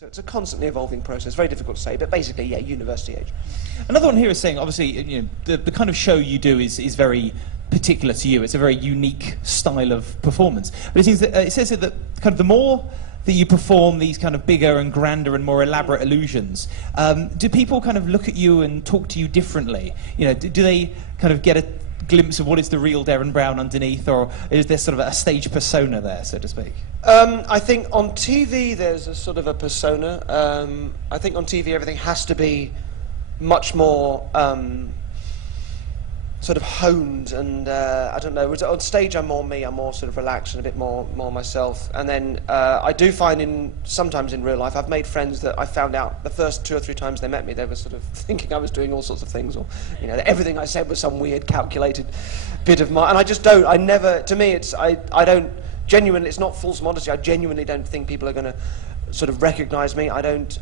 So it's a constantly evolving process, very difficult to say, but basically, yeah, university age. Another one here is saying, obviously, you know, the kind of show you do is very particular to you. It's a very unique style of performance. But it seems that it says here that kind of the more that you perform these kind of bigger and grander and more elaborate illusions, do people kind of look at you and talk to you differently? You know, do they kind of get a glimpse of what is the real Darren Brown underneath, or is there sort of a stage persona there, so to speak? I think on TV there's a sort of a persona. I think on TV everything has to be much more sort of honed, and I don't know, on stage I'm more me, I'm more sort of relaxed and a bit more myself. And then I do find sometimes in real life I've made friends that I found out the first 2 or 3 times they met me they were sort of thinking I was doing all sorts of things, or you know, that everything I said was some weird calculated bit of and I just don't, I never, to me it's, I don't genuinely, it's not false modesty, I genuinely don't think people are going to sort of recognize me. I don't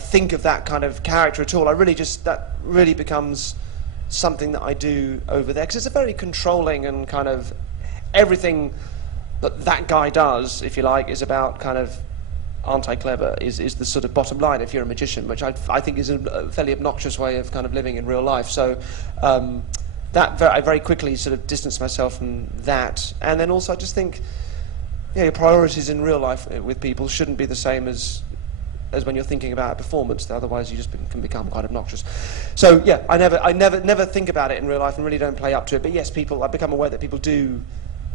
think of that kind of character at all. I really just, that really becomes something that I do over there, because it's a very controlling and kind of everything that guy does, if you like, is about kind of aren't I clever, is the sort of bottom line if you're a magician, which I think is a fairly obnoxious way of kind of living in real life. So I very quickly sort of distance myself from that. And then also I just think, yeah, your priorities in real life with people shouldn't be the same as when you're thinking about a performance. Otherwise you just can become quite obnoxious. So yeah, I never think about it in real life and really don't play up to it. But yes, I've become aware that people do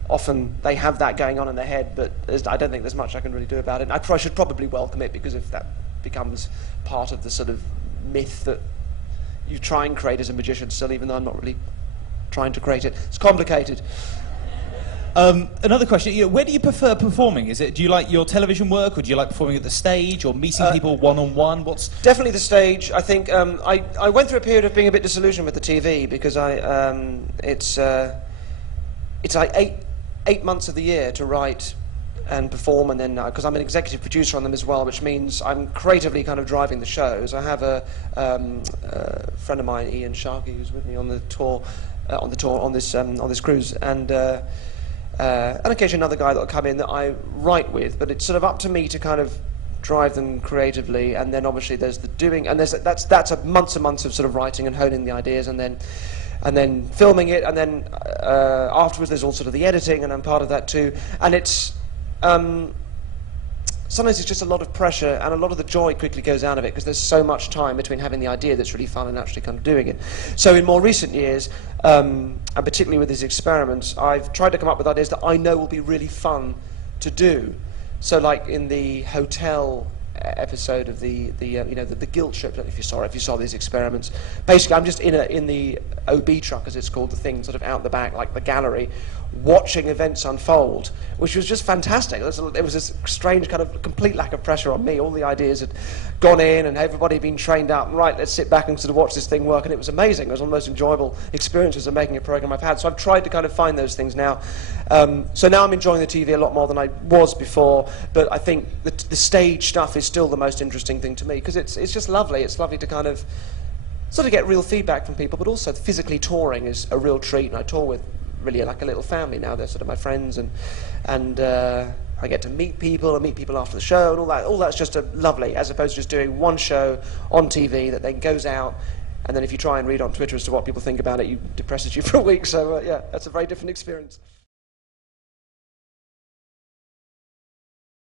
often, they have that going on in their head, but I don't think there's much I can really do about it. I should probably welcome it, because if that becomes part of the sort of myth that you try and create as a magician still, even though I'm not really trying to create it, it's complicated. Another question, where do you prefer performing? Do you like your television work, or do you like performing at the stage, or meeting people one-on-one? Definitely the stage. I think I went through a period of being a bit disillusioned with the TV, because it's like 8 months of the year to write and perform, and then because I'm an executive producer on them as well, which means I'm creatively kind of driving the shows. I have a friend of mine, Ian Sharkey, who's with me on the tour, on this cruise, and occasionally another guy that will come in that I write with, but it's sort of up to me to kind of drive them creatively. And then obviously there's the doing, and that's a months and months of sort of writing and honing the ideas, and then filming it, and then afterwards there's all sort of the editing, and I'm part of that too. And it's sometimes it's just a lot of pressure, and a lot of the joy quickly goes out of it, because there's so much time between having the idea that's really fun and actually kind of doing it. So in more recent years, and particularly with these experiments, I've tried to come up with ideas that I know will be really fun to do. So like in the hotel episode of the guilt trip, if you saw these experiments, basically I'm just in the OB truck, as it's called, the thing sort of out the back, like the gallery, watching events unfold, which was just fantastic. It was this strange kind of complete lack of pressure on me. All the ideas had gone in, and everybody had been trained up, and right, let's sit back and sort of watch this thing work, and it was amazing. It was one of the most enjoyable experiences of making a program I've had. So I've tried to kind of find those things now. So now I'm enjoying the TV a lot more than I was before, but I think the stage stuff is still the most interesting thing to me, because it's just lovely. It's lovely to kind of sort of get real feedback from people, but also physically touring is a real treat, and I tour with really like a little family now. They're sort of my friends, and I get to meet people and meet people after the show, and all that. All that's just lovely, as opposed to just doing one show on TV that then goes out, and then if you try and read on Twitter as to what people think about it, it depresses you for a week. So yeah, that's a very different experience.